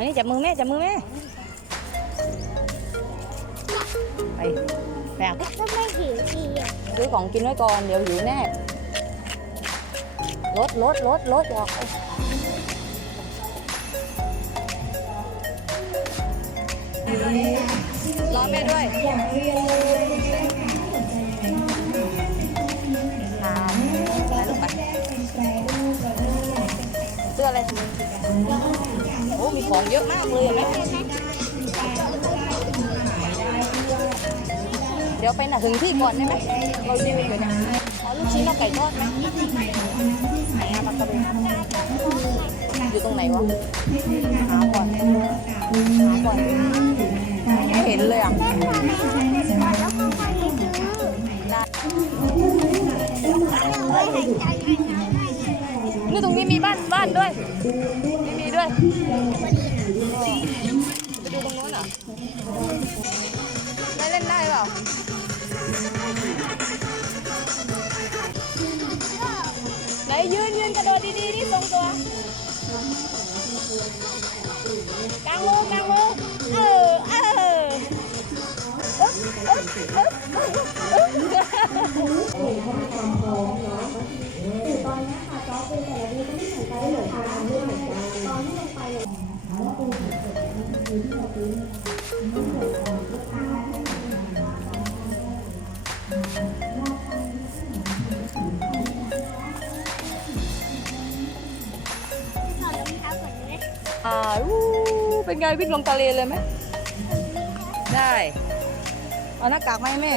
มานี่จับมือแม่จับมือแม่ไปไปเอาก็ไม่หิวทีอะซื้อของกินไว้ก่อนเดี๋ยวหิวแน่รถรถรถรถอยากไปรอแม่ด้วย ออะไรโอ้มีของเยอะมากเลยเห็นไหมเดี๋ยวไปหน่ะถึงที่ก่อนได้ไหมเรารีวิวอยู่เนี่ยขอลูกชิ้นเอาไก่ทอดไหมไหนอะปลากระเบนอยู่ตรงไหนวะหาก่อนหาก่อนไม่เห็นเลยอะไดู้่ตรงนี้มีบ้านบ้านด้วยมีมีด้วยไปดูตรงนู้นเหรอได้เล่นได้เปล่าไหนยืนยืนกระโดดดีๆนี่ทรงตัวกลางมือกลางมือเออเออ อ่าอู้เป็นไงวิ่งลงทะเลเลยไหมได้ เอาหน้ากากมาให้แม่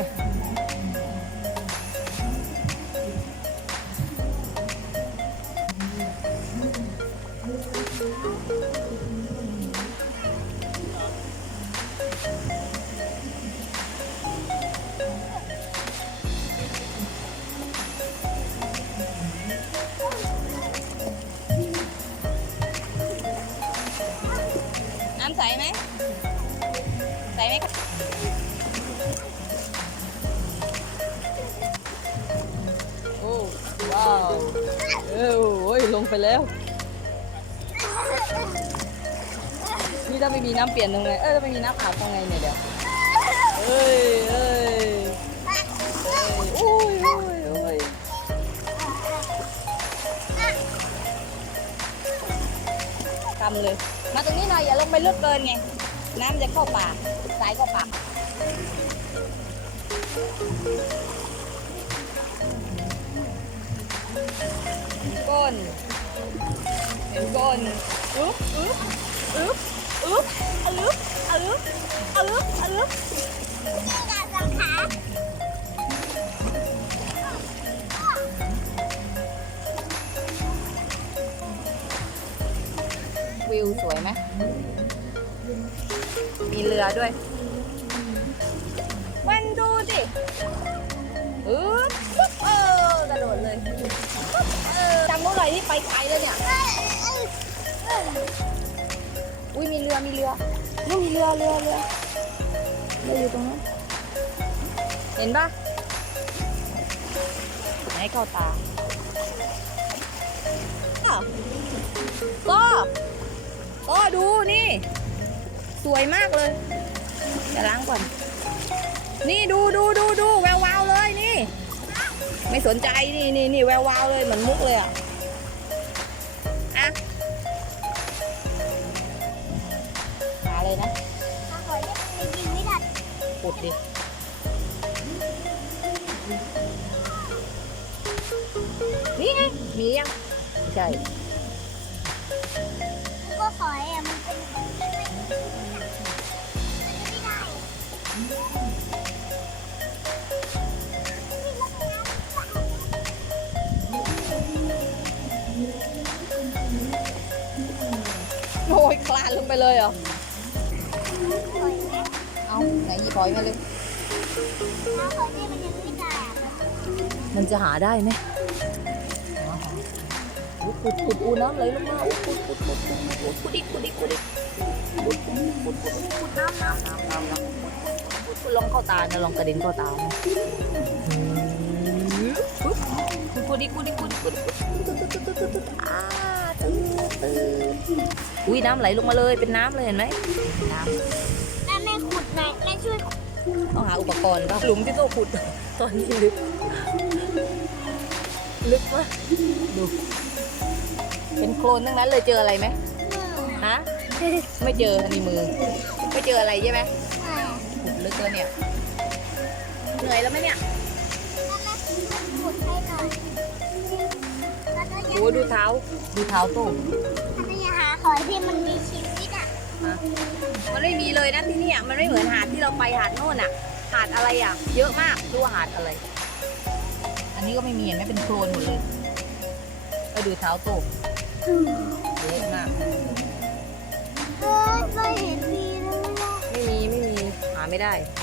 ไหมใสไหมคะโอ้ว้าวเออโอ้ยลงไปแล้ว นี่ถ้าไม่มีน้ำเปลี่ยนตรงไหนเออถ้าไม่มีน้ำอาบตรงไหนเนี่ยเดี๋ยวเอ้ยเอ้ยเอ้ยโอ้ยโอ้ย ทำเลย มาตรงนี้หน่อยอย่าลงไปลึกเกินไง น้ำจะเข้าปากสายเข้าปากก้นเห็นก้นอึ๊บอึ๊บอึ๊บอึ๊บอึ๊บอึ๊บอึ๊บอึ๊บ วิวสวยไหม มีเรือด้วย วันดูดิอึ๊บเออกระโดดเลยเออจำเมื่อไหร่ที่ไปไกลแล้วเนี่ย อุ้ยมีเรือมีเรือนู่นมีเรือเรือเรือเรืออยู่ตรงนั้น เห็นปะไหนเข้าตาก็ ก็ดูนี่ สวยมากเลยจะล้างก่อน นี่ดูดูดูดูแวววาวเลยนี่ ไม่สนใจนี่นี่นี่แวววาวเลยเหมือนมุกเลยอะอะหาเลยนะปุดดินี่ไงมียังใช่ ก็ขออะมันเป็นไม่ได้โอ้ยคลานลงไปเลยเหรอขอไหมเอาไหนหยิบหอยมาเลยถ้าขอได้มันยังไม่ได้อะมันจะหาได้ไหม อุ๊ยขุดขุดอูน้ำไหลลงมาอุ๊ยขุดขุดขุดขุดขุดขุดอีกขุดอีกขุดอีกขุดขุดขุดขุดขุดน้ำน้ำน้ำน้ำน้ำขุดขุดขุดขุดลองเข้าตานะลองกระเด็นเข้าตานะขุดขุดอีกขุดอีกขุดอีกขุดอีกขุดอ่าตื่นตื่นอุ้ยน้ำไหลลงมาเลยเป็นน้ำเลยเห็นไหมน้แม่แม่ขุดหน่อยแม่ช่วยขุดำต้องหาอุปกรณ์ป่ะหลุมที่โตขุดตอนนี้ลึกลึกมากดู เป็นโคลนทั้งนั้นเลยเจออะไรไหมมือฮะไม่เจออันนี้มือ ไม่เจออะไรใช่ไหมแม่ขุดลึกแล้วเนี่ยเหนื่อยแล้วไหมเนี่ยแม่แม่ขุดให้หน่อยแล้วก็ยังโอ้ยดูเท้าดูเท้าโตถ้าจะหาหอยที่มันมีชีวิตอะมันไม่มีเลยนะที่เนี่ยมันไม่เหมือนหาดที่เราไปหาดโน่นอะ หาดอะไรอะ เยอะมากดูว่าหาดอะไร อันนี้ก็ไม่มีเห็นไหมเป็นโคลนหมดเลยก็ดูเท้าโต เละมาก เออเคยเห็นมีแล้วไม่ได้ ไม่มี ไม่มี หาไม่ได้เ